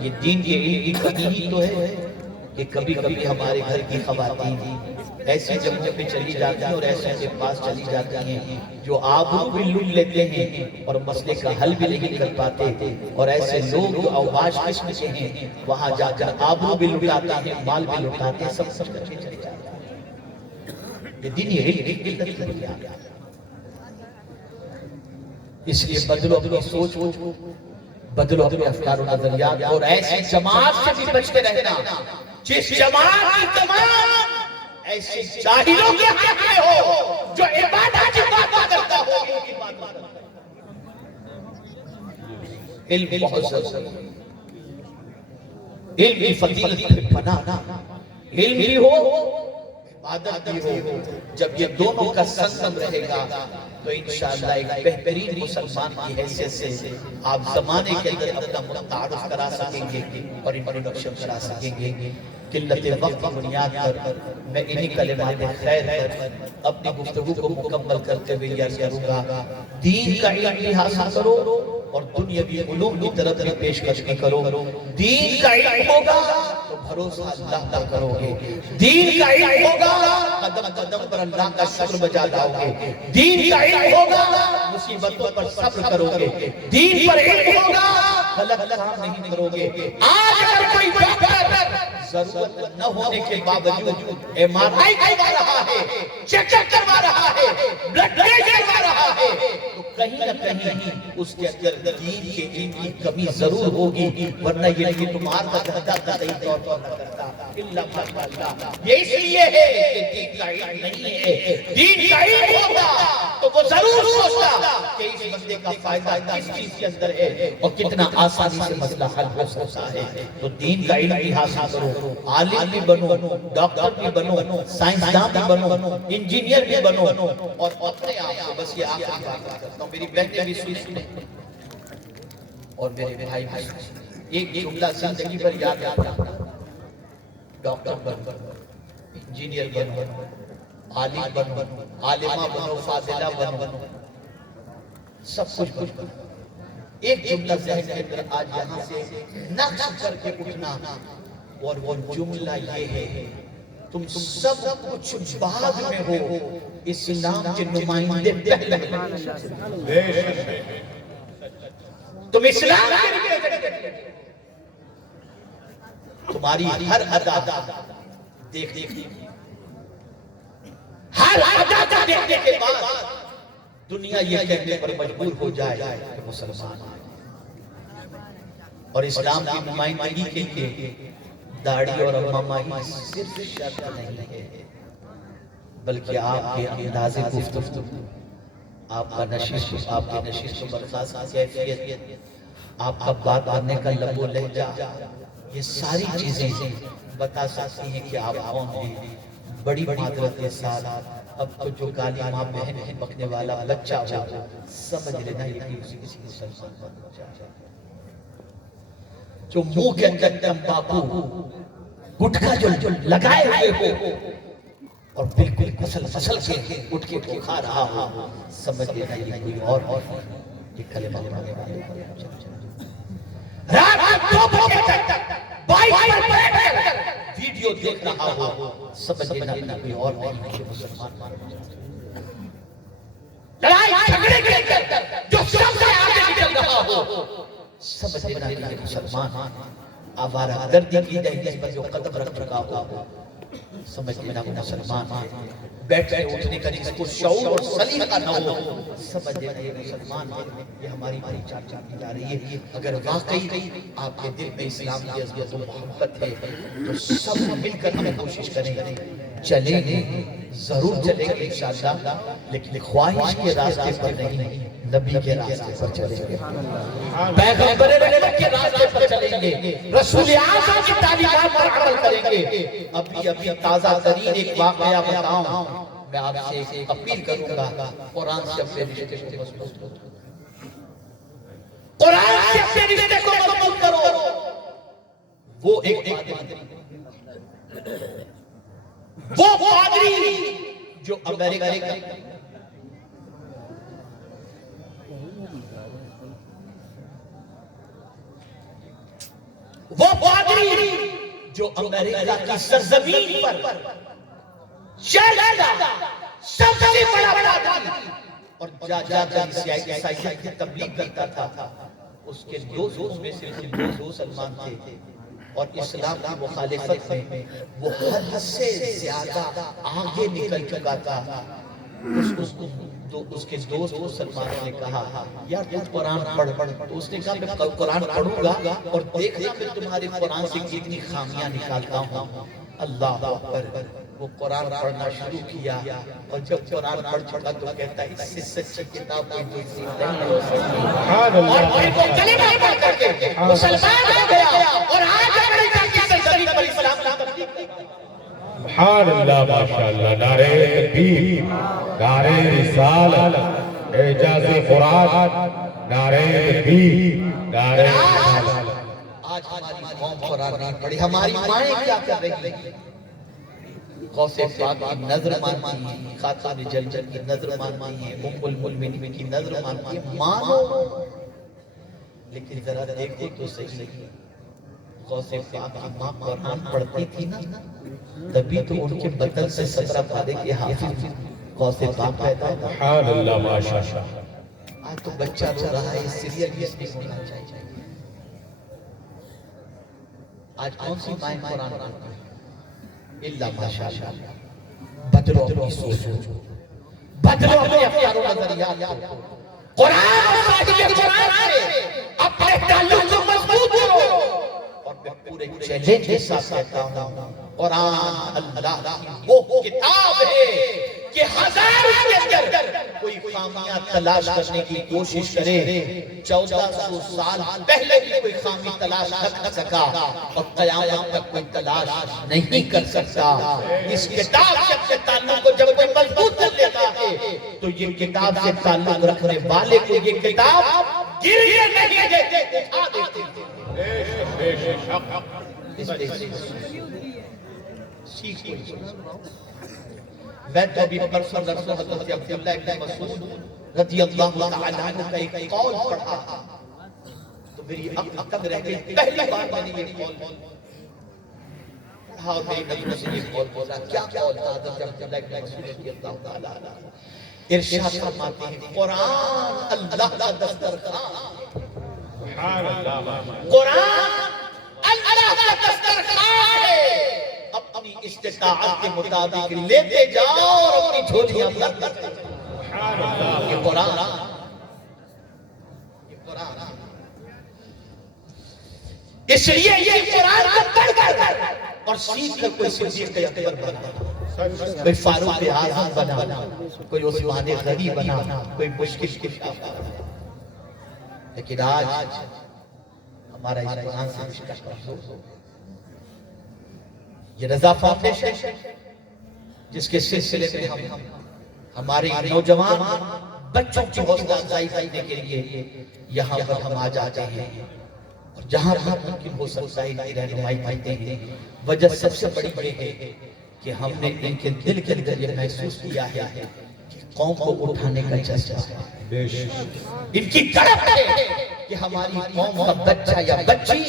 یہ دین کے علم کی کمی ہی تو ہے کہ کبھی کبھی ہمارے گھر کی خواتین ایسی جگہوں پہ چلی جاتی ہیں اور ایسے کے پاس چلی جاتی ہیں جو آبرو بھی لوٹ لیتے ہیں اور مسئلے کا حل بھی نہیں کر پاتے, اور ایسے لوگ جو اوباش قسم کے ہیں وہاں جا کر آبرو بھی لٹاتے ہیں, مال بھی لٹاتے ہیں, سب کر کے چلے جاتے ہیں. یہ دین علم کی کمی ہے. اس لیے بدلو اپنی سوچ, بدلو اپنے افکار و نظریات, اور ایسی جماعت سے بھی بچ کے رہنا جس جماعت کی تمام ایسے جاہلوں کے حق میں ہو جو عبادت کی بات کرتا ہو. علم بہت ضروری ہے, علم کی فضیلت پہ بنانا, علم بھی ہو عبادت بھی ہو. جب یہ دونوں کا سنگم رہے گا تو انشاءاللہ ایک بہترین مسلمان کی حیثیت سے آپ زمانے کے اندر اپنا متعارف کرا سکیں گے اور انٹروڈکشن کرا سکیں گے. قلت وقت کی بنیاد پر میں انہی کلمات خیر پر اپنی گفتگو کو مکمل کرتے ہوئے یہ کروں گا, دین کا علم بھی حاصل کرو اور دنیاوی علوم کی طرف بھی پیشکش کرو. دین کا علم ہوگا تو بھروسہ اللہ پر کرو گے, دین کا علم ہوگا قدم قدم پر اللہ کا شکر بجا لاؤ گے, دین کا علم ہوگا مصیبتوں پر صبر کرو گے, دین پر علم ہوگا غلط کام نہیں کرو گے. آج اگر کوئی ڈاکٹر ضرورت نہ ہونے کے باوجود MRI کروا رہا ہے, چیک اپ کروا رہا ہے, بلڈ پریشر کروا رہا ہے, تو کہیں نہ کہیں اس کے اندر دین کے علم کی کمی ضرور ہوگی, ورنہ یہ نہیں تمہارا دھندا قطعی طور پر نہ کرتا الا اللہ. یہ اس لیے ہے کہ دین کا علم نہیں ہے. دین کا علم ہوتا تو وہ ضرور سوچتا کہ اس بندے کا فائدہ کس چیز کے اندر ہے اور کتنا آسانی سے مسئلہ حل ہو سکتا ہے. تو دین کا علم بھی حاصل کرو, عالم بھی بنو, ڈاکٹر بھی بنو, سائنسدان بھی بنو, انجینئر بھی بنو, اور اپنے آپ کو بس یہ آخری بات کرتا ہوں, میری بہنیں بھی سنیں اور میرے بھائی بھی سنیں. ایک جملہ زندگی پر یاد رکھنا, ڈاکٹر بنو, انجینئر بنو, عالم بنو, عالمہ بنو, فاضلہ بنو, سب کچھ بنو. ایک جملہ ذہن کے اندر آج یہاں سے نقش کر کے اٹھنا, اور وہ جملہ یہ ہے تم سب کچھ بعد میں ہو, اسلام کے نمائندے پہلے ہیں. تم اسلام کے تمہاری ہر ادا دیکھ ہر ادا دیکھنے کے بعد دنیا یہ کہنے پر مجبور ہو جائے کہ مسلمان ہیں. اور اسلام کی نمائندگی کے لیے داڑھی اور امامہ ہی صرف شرط نہیں ہے, بلکہ آپ کے انداز گفتگو, آپ کا نشیش, آپ کے نشیش و برخاست کیفیت, آپ کا بات کرنے کا لب و لہجہ, یہ ساری چیزیں بتا سکتی ہیں کہ آپ کون ہیں. بڑی معذرت کے ساتھ اب تو جو گالی ماں بہن بکنے والا بچہ ہو سمجھ لینا یہ کسی مسلمان بن جائے. جو منہ کے اندر تمباکو گٹکا جو لگائے ہوئے ہو اور بالکل فصل کے اٹھ کے کھا رہا ہو, سمجھ لینا یہ کوئی اور یہ کلمہ پڑھنے والے رات 2 بجے تک بائک پر بیٹھ کر ویڈیو دیکھ رہا ہو, سمجھ لینا یہ کوئی اور نہیں مسلمان. لڑائی جھگڑے کے اندر جو سب سے آگے نکل رہا ہو، سمجھ لینا کہ یہ مسلمان آوارہ گردی کی دہلیز پر جو قدم رکھ چکا ہو، سمجھ لینا وہ مسلمان ہے۔ بیٹھنے اٹھنے کا جس کو شعور اور سلیقہ نہ ہو، سمجھ لینا یہ مسلمان ہے۔ یہ ہماری پہچان جاتی جا رہی ہے۔ اگر واقعی آپ کے دل میں اسلام کی عظمت و محبت ہے تو سب مل کر ہم کوشش کریں، چلیں گے، ضرور چلیں گے انشاءاللہ، لیکن خواہش کے راستے پر نہیں، نبی کے راستے پر چلیں گے، پیغمبر رحمت کے راستے پر چلیں گے، رسول اعظم کی تعلیمات پر عمل کریں گے۔ ابھی تازہ ترین ایک واقعہ بتاؤں، میں آپ سے ایک اپیل کروں گا، قرآن سے اپنے رشتے کو مضبوط کرو، قرآن سے اپنے رشتے کو مضبوط کرو۔ وہ ایک پادری جو امریکہ کا وہ پادری جو امریکہ کی سرزمین پر چلتا سب سے بڑا پادری اور جا کر عیسائیت کی تبلیغ کرتا تھا، اس کے دوست میں سے دو مسلمان تھے اور اسلام کی مخالفت میں وہ حد سے زیادہ آگے نکل چکا تھا۔ اس کے دوست مسلمانوں نے کہا یار تو قرآن پڑھ، تو اس نے کہا میں قرآن پڑھوں گا اور دیکھنا میں تمہارے قرآن سے کتنی خامیاں نکالتا ہوں۔ اللہ اکبر، وہ قرآن پڑھنا شروع کیا اور جب قرآن پڑھ چکا تو کہتا ہے اس سے سچی کتاب کوئی دوسری نہیں ہو سکتی، اور وہ کلمہ پڑھ کر کے مسلمان ہو گیا اور آج امریکہ کی سرزمین پر اسلام کی تبلیغ کرتا ہے۔ سبحان اللہ، ماشاءاللہ، نعرہ تکبیر، نعرہ رسالت، اعجاز قرآن، نعرہ تکبیر، نعرہ رسالت۔ آج ہماری قوم قرآن نہیں پڑھی، ہماری مائیں کیا کر رہی ہیں؟ غوث پاک کی نظر مانتی ہیں، خاتون جلجل کی نظر مانتی ہیں، ام المؤمنین کی نظر مانتی ہیں، مانو لیکن ذرا دیکھو تو صحیح، غوث پاک کی ماں قرآن پڑھتی تھی نا، تبھی تو ان کے بدن سے 17 پارے کے حافظ غوث پاک پیدا ہے۔ سبحان اللہ، ماشاءاللہ۔ آج تو بچہ رو رہا ہے، سیریل بھی اس میں ہونا چاہیے۔ آج کون سی مائیں قرآن پڑھتی ہیں؟ اللہ ماشاءاللہ، بدلو اپنی سوچ، بدلو اپنے افکار و نظریات کو، قرآن اور صاحب قرآن سے اپنے تعلق کو مضبوط کرو۔ اور میں پورے چیلنج کے ساتھ کہتا ہوں، قرآن اللہ کی وہ کتاب ہے کہ ہزار کے اندر کوئی خامیاں تلاش کرنے کی کوشش کرے، 1400 سال پہلے بھی کوئی خامی تلاش نہ سکا اور قیامت تک کوئی تلاش نہیں کر سکتا۔ اس کتاب سے اپنے تعلق کو جب کوئی مضبوط کر لیتا ہے تو یہ کتاب سے تعلق رکھنے والے کو یہ کتاب گرنے نہیں دیتے، اٹھا دیتے ہیں۔ میں تو ابھی پرسوں درسوں حضرت عبداللہ ابن مسعود رضی اللہ تعالیٰ عنہ کا ایک قول پڑھا تو میری عقل تنگ رہ گئی۔ پہلی بار میں نے یہ قول پڑھا اور میری نبی سے یہ قول بولا، کیا قول تھا حضرت عبداللہ ابن مسعود رضی اللہ تعالیٰ عنہ؟ ارشاد فرماتے ہیں قرآن اللہ کا دسترخوان، قرآن اللہ کا دسترخوان ہے، اپنی استطاعت کے مطابق لیتے جاؤ اور اپنی جھولیاں بھرتے جاؤ۔ یہ قرآن، یہ قرآن، اس لیے یہ قرآن کو پڑھ کر اور سیکھ کر کوئی صدیق اکبر بنا، کوئی فاروق اعظم بنا، کوئی عثمان غنی بنا، کوئی مشکل کشا بنا۔ لیکن آج ہمارا اس قرآن سے رشتہ کمزور ہو گیا۔ یہ رضا فاؤنڈیشن جس کے سلسلے میں ہم ہمارے نوجوان بچوں کی حوصلہ افزائی کرنے کے لیے یہاں پر ہم آ جاتے ہیں اور جہاں بھی ممکن ہو سکتا ہے ان کی رہنمائی کرتے ہیں۔ وجہ سب سے بڑی یہ ہے کہ ہم نے ان کے دل کے اندر یہ محسوس کیا ہے کہ قوم کو اٹھانے کا جذبہ ہے، ان کی طرف ہے کہ ہماری قوم کا بچہ یا بچی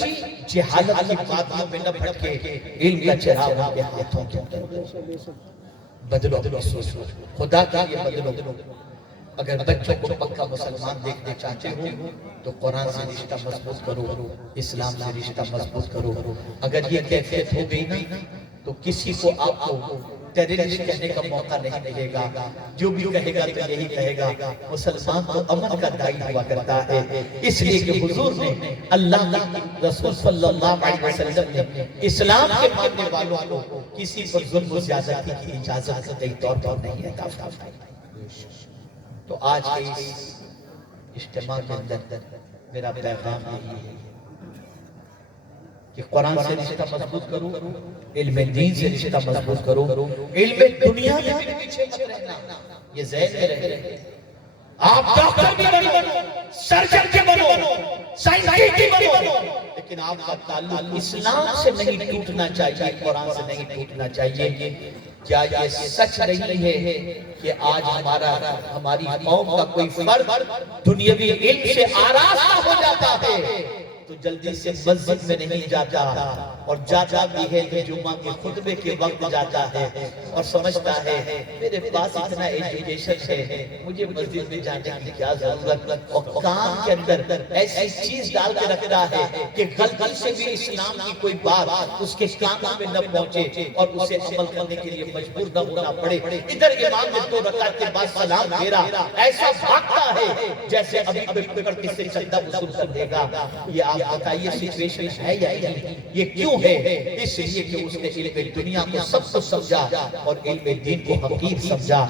جہالت کی باتوں میں نہ بھٹکے، علم کا چراغ ان کے ہاتھوں کے اندر۔ بدلو اپنی سوچ، خدا کے لیے بدلو، اگر بچوں کو پکا مسلمان دیکھنا چاہتے ہو تو قرآن سے رشتہ مضبوط کرو، اسلام سے رشتہ مضبوط کرو۔ اگر یہ کیفیت ہو گئی نا تو کسی کو آپ کو ٹیررسٹ کہنے کا موقع نہیں ملے گا۔ جو بھی کہے گا تو یہی کہے گا مسلمان تو امن کا داعی ہوا کرتا ہے، اس لیے کہ حضور نے، اللہ کے رسول صلی اللہ علیہ وسلم نے اسلام کے ماننے والوں کو کسی پر ظلم و زیادتی کی اجازت قطعی طور پر نہیں عطا فرمائی۔ تو آج کے اس اجتماع کے اندر میرا پیغام یہی ہے کہ قرآن سے رشتہ مضبوط کرو، علم دین سے رشتہ مضبوط کرو، علم دنیا میں بھی پیچھے مت رہنا، یہ ذہن میں رہے۔ آپ ڈاکٹر بھی بنو، سرجن بھی بنو، سائنٹسٹ بھی بنو، لیکن آپ کا تعلق اسلام سے نہیں ٹوٹنا چاہیے، قرآن سے نہیں ٹوٹنا چاہیے۔ کیا یہ سچ نہیں ہے کہ آج ہماری قوم کا کوئی فرد دنیاوی علم سے آراستہ ہو جاتا ہے تو جلدی سے مسجد میں نہیں جاتا، اور جاتا بھی ہے کہ جمعہ کے خطبے کے وقت جاتا ہے اور سمجھتا ہے میرے پاس اتنا ایجوکیشن ہے، مجھے مسجد میں جانے کی کیا ضرورت، اور کام کے اندر ایسی چیز ڈال کے رکھتا ہے کہ غلطی سے بھی اسلام کی کوئی بات اس کے کانوں میں نہ پہنچے اور اسے عمل کرنے کے لیے مجبور نہ ہونا پڑے۔ ادھر امام نے 2 رکعت کے بعد سلام پھیرا، ایسا بھاگتا ہے جیسے ابھی کوئی پکڑ کے سے چندہ وصول کر دے گا۔ یہ آپ بتائیے سچویشن ہے یا نہیں؟ یہ کیوں ہے؟ اس لیے کہ اس نے علم دنیا کو سب کچھ سمجھا اور علم دین کو حقیر سمجھا۔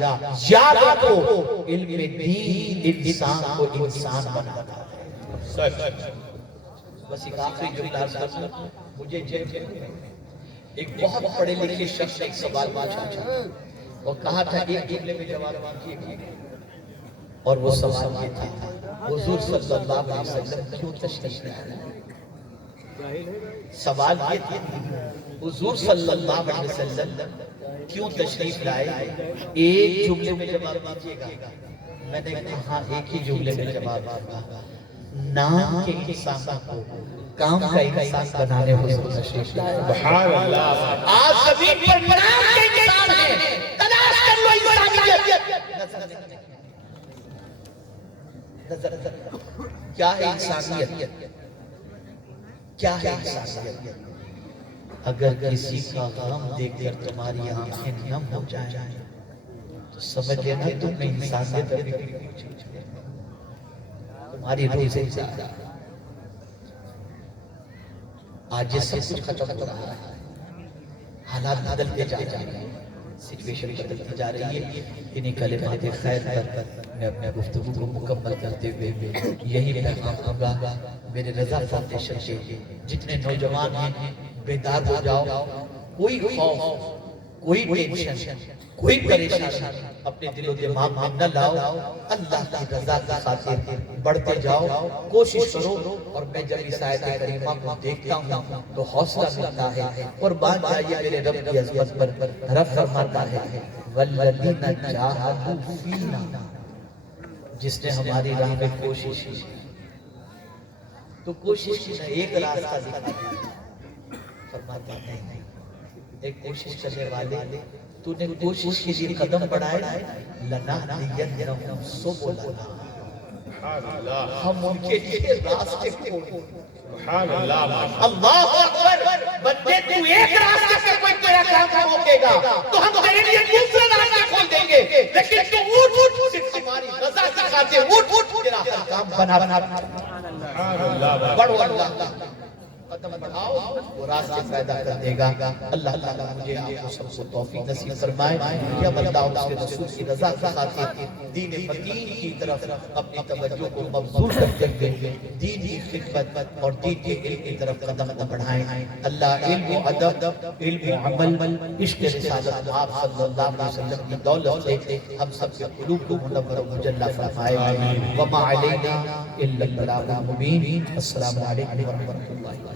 یاد رکھو علم دین انسان کو انسان بناتا ہے۔ بس ایک آخری جملہ عرض کروں، مجھے ایک بہت پڑھے لکھے شخص نے ایک سوال پوچھا اور کہا تھا ایک جملے میں جواب دیجیے، اور وہ سوال یہ تھا حضور صلی اللہ علیہ وسلم کیوں تشریف لائے؟ سوال یہ تھا حضور صلی اللہ علیہ وسلم کیوں تشریف لائے؟ ایک جملے میں جواب دیجیے گا۔ میں نے کہا ایک ہی جملے میں جواب دیا، نام کے انسان کو کام کا انسان بنانے حضور تشریف لائے۔ سبحان اللہ۔ آج زمین پر نام کے انسان ہیں، تلاش کر لو انسانیت۔ نظر کیا ہے انسانیت؟ کیا ہے انسانیت؟ اگر کسی کا غم دیکھ کر تمہاری آنکھیں نم ہو جائیں تو سمجھ لینا تم نے انسانیت ابھی بھی پوچھی ہے، تمہاری روح سے زیادہ۔ آج یہ سب کچھ ختم ہو رہا ہے، حالات بدلتے جا رہے ہیں، سچویشن بدلتی جا رہی ہے۔ انہی کلمات خیر پر میں اپنے گفتگو کو مکمل کرتے ہوئے یہی پیغام ہوگا میرے رضا فاؤنڈیشن کے جتنے نوجوان ہیں، بیدار ہو جاؤ، کوئی خوف، کوئی ٹینشن، کوئی پریشانی اپنے دل و دماغ میں نہ لاؤ، اللہ کی رضا کی خاطر بڑھتے جاؤ، کوشش کرو۔ اور میں جب اس آیت کریمہ کو دیکھتا ہوں تو حوصلہ ملتا ہے، قربان جائیے میرے رب کی عظمت پر۔ رب فرماتا ہے وَالَّذِينَ جَاهَدُوا فِينَا، جس نے ہماری راہ میں کوشش کی تو کوشش کی نہ ایک راستہ دکھا دیا، فرماتا ہے ایک کوشش کرنے والے تو نے کوشش کے لیے قدم بڑھائے، لَنَهْدِيَنَّهُمْ سُبُلَنَا، ہم ان کے لیے راستے کھولیں۔ سبحان اللہ۔ اللہ اکبر، بندے تو ایک راستے سے کوئی تیرا کام روکے گا تو ہم تیرے لیے دوسرا راستہ کھول دیں گے، لیکن تو اٹھ صرف ہماری رضا کی خاطر اٹھ تیرا ہر کام بنا بڑھو، اللہ قدم بڑھاؤ وہ راستے پیدا کر دے گا۔ اللہ تعالیٰ مجھے آپ کو سب کو توفیق نصیب فرمائے کہ ہم اللہ اس کے رسول کی رضا کی خاطر دین متین کی طرف اپنی توجہ کو مبذول کرتے ہوئے دین کی خدمت اور دین کے علم کی طرف قدم بڑھائیں۔ اللہ علم و ادب، علم و عمل، عشق رسالت آپ صلی اللہ علیہ وسلم کی دولت سے ہم سب کے قلوب کو منور و مجلہ فرمائے۔ وما علینا الا البلاغ المبین۔ السلام علیکم ورحمۃ اللہ۔